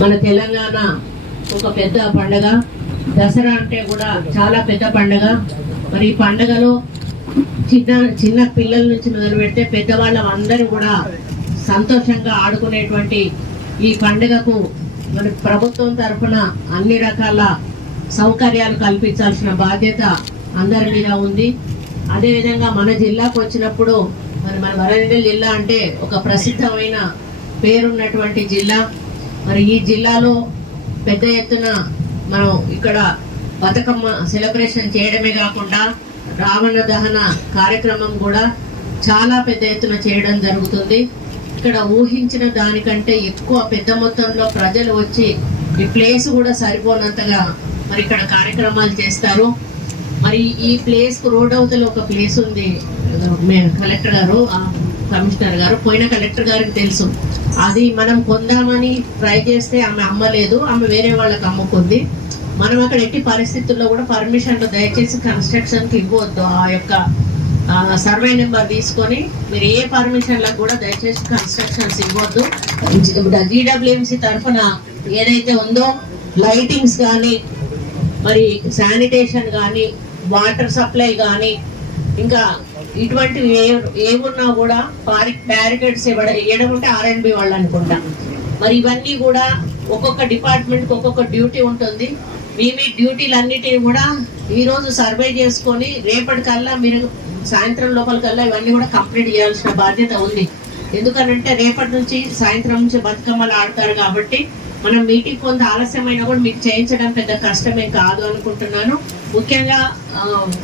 మన తెలంగాణ ఒక పెద్ద పండగ. దసరా అంటే కూడా చాలా పెద్ద పండగ. మరి ఈ పండగలో చిన్న చిన్న పిల్లల నుంచి మొదలు పెడితే పెద్దవాళ్ళ అందరూ కూడా సంతోషంగా ఆడుకునేటువంటి ఈ పండుగకు మన ప్రభుత్వం తరఫున అన్ని రకాల సౌకర్యాలు కల్పించాల్సిన బాధ్యత అందరి మీద ఉంది. అదేవిధంగా మన జిల్లాకు వచ్చినప్పుడు మన వరంగల్ జిల్లా అంటే ఒక ప్రసిద్ధమైన పేరున్నటువంటి జిల్లా. మరి ఈ జిల్లాలో పెద్ద ఎత్తున మనం ఇక్కడ బతుకమ్మ సెలబ్రేషన్ చేయడమే కాకుండా రావణ దహన కార్యక్రమం కూడా చాలా పెద్ద ఎత్తున చేయడం జరుగుతుంది. ఇక్కడ ఊహించిన దానికంటే ఎక్కువ పెద్ద మొత్తంలో ప్రజలు వచ్చి ఈ ప్లేస్ కూడా సరిపోనంతగా మరి ఇక్కడ కార్యక్రమాలు చేస్తారు. మరి ఈ ప్లేస్ కు రోడ్ అవతల ఒక ప్లేస్ ఉంది. కలెక్టర్ గారు, కమిషనర్ గారు, పోయిన కలెక్టర్ గారికి తెలుసు. అది మనం కొందామని ట్రై చేస్తే ఆమె అమ్మలేదు, ఆమె వేరే వాళ్ళకి అమ్ముకుంది. మనం అక్కడ ఎట్టి పరిస్థితుల్లో కూడా పర్మిషన్లు దయచేసి కన్స్ట్రక్షన్కి ఇవ్వద్దు. ఆ యొక్క సర్వే నెంబర్ తీసుకొని మీరు ఏ పర్మిషన్లకు కూడా దయచేసి కన్స్ట్రక్షన్స్ ఇవ్వద్దు. జీడబ్ల్యూఎంసీ తరఫున ఏదైతే ఉందో లైటింగ్స్ కానీ, మరి శానిటేషన్ కానీ, వాటర్ సప్లై కానీ, ఇంకా ఇటువంటివి ఏమున్నా కూడా బ్యారికేడ్స్ ఇవ్వడం ఉంటే ఆర్ఎండ్బి వాళ్ళు అనుకుంటా. మరి ఇవన్నీ కూడా ఒక్కొక్క డిపార్ట్మెంట్కి ఒక్కొక్క డ్యూటీ ఉంటుంది. మీ డ్యూటీలన్నిటిని కూడా ఈరోజు సర్వే చేసుకొని రేపటికల్లా మీరు సాయంత్రం లోపలికల్లా ఇవన్నీ కూడా కంప్లీట్ చేయాల్సిన బాధ్యత ఉంది. ఎందుకనంటే రేపటి నుంచి సాయంత్రం నుంచి బతుకమ్మలు ఆడతారు కాబట్టి మనం మీటింగ్ కొంత ఆలస్యమైనా కూడా మీకు చేయించడం పెద్ద కష్టమే కాదు అనుకుంటున్నాను. ముఖ్యంగా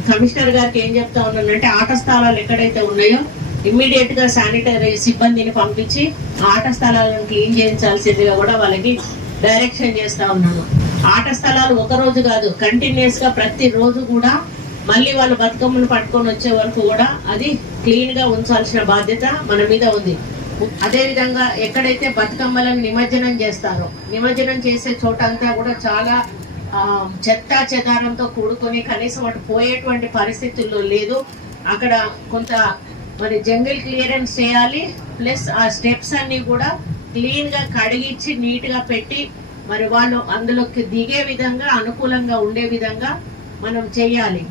కమిషనర్ గారికి ఏం చెప్తా ఉన్నానంటే ఆట స్థలాలు ఎక్కడైతే ఉన్నాయో ఇమ్మీడియట్ గా శానిటరీ సిబ్బందిని పంపించి ఆట స్థలాలను క్లీన్ చేయించాల్సిందిగా కూడా వాళ్ళకి డైరెక్షన్ చేస్తా ఉన్నాను. ఆట స్థలాలు ఒక రోజు కాదు, కంటిన్యూస్ గా ప్రతి రోజు కూడా మళ్ళీ వాళ్ళు బతుకమ్మను పట్టుకొని వచ్చే వరకు కూడా అది క్లీన్ గా ఉంచాల్సిన బాధ్యత మన మీద ఉంది. అదేవిధంగా ఎక్కడైతే బతుకమ్మలను నిమజ్జనం చేస్తారో నిమజ్జనం చేసే చోటంతా కూడా చాలా చెత్త చెదారంతో కూడుకొని కనీసం అటు పోయేటువంటి పరిస్థితుల్లో లేదు. అక్కడ కొంత మరి జంగిల్ క్లియరెన్స్ చేయాలి. ప్లస్ ఆ స్టెప్స్ అన్ని కూడా క్లీన్ గా కడిగించి నీట్ గా పెట్టి మరి వాళ్ళు అందులోకి దిగే విధంగా అనుకూలంగా ఉండే విధంగా మనం చేయాలి.